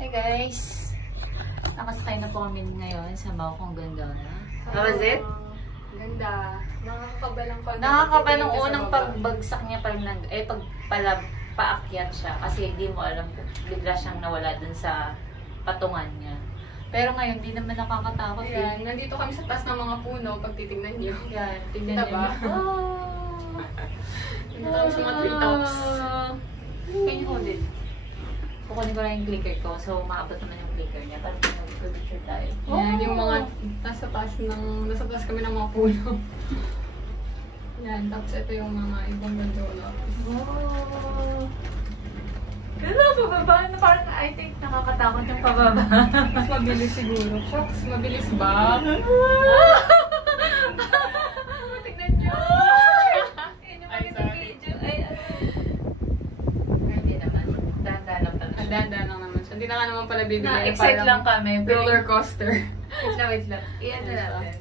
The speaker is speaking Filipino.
Hey guys! Nakasakay na po kami ngayon sa Maokong Gondola. How was it? Ganda. Nakakakaba lang ko. Nakakaba nung unang pagbagsak niya paakyat siya. Kasi hindi mo alam kung bigla siyang nawala dun sa patungan niya. Pero ngayon, di naman nakakatakot. Ayan, nandito kami sa taas ng mga puno pag titignan niyo. Yan, tignan niyo. Nandito kami sa mga treetops. Can you hold it? Kukunin ko lang yung clicker ko. So, maabot naman yung clicker niya. Para mag-picture tayo. Yan, yung mga nasa taas kami ng mga puno. Yan, tapos ito yung mga ibang gondola. Oh! Pero pababa na parang I think nakakatakot yung pababa. Mas mabilis siguro. Shucks, mabilis ba? Tignan nyo! Yun yung magandang video. Hindi naman. Dahan-dahan lang pala. Dahan-dahan lang naman siya. Hindi na ka naman pala bibili. Na-excite lang kami. Roller coaster. Wait lang. Iyan na natin.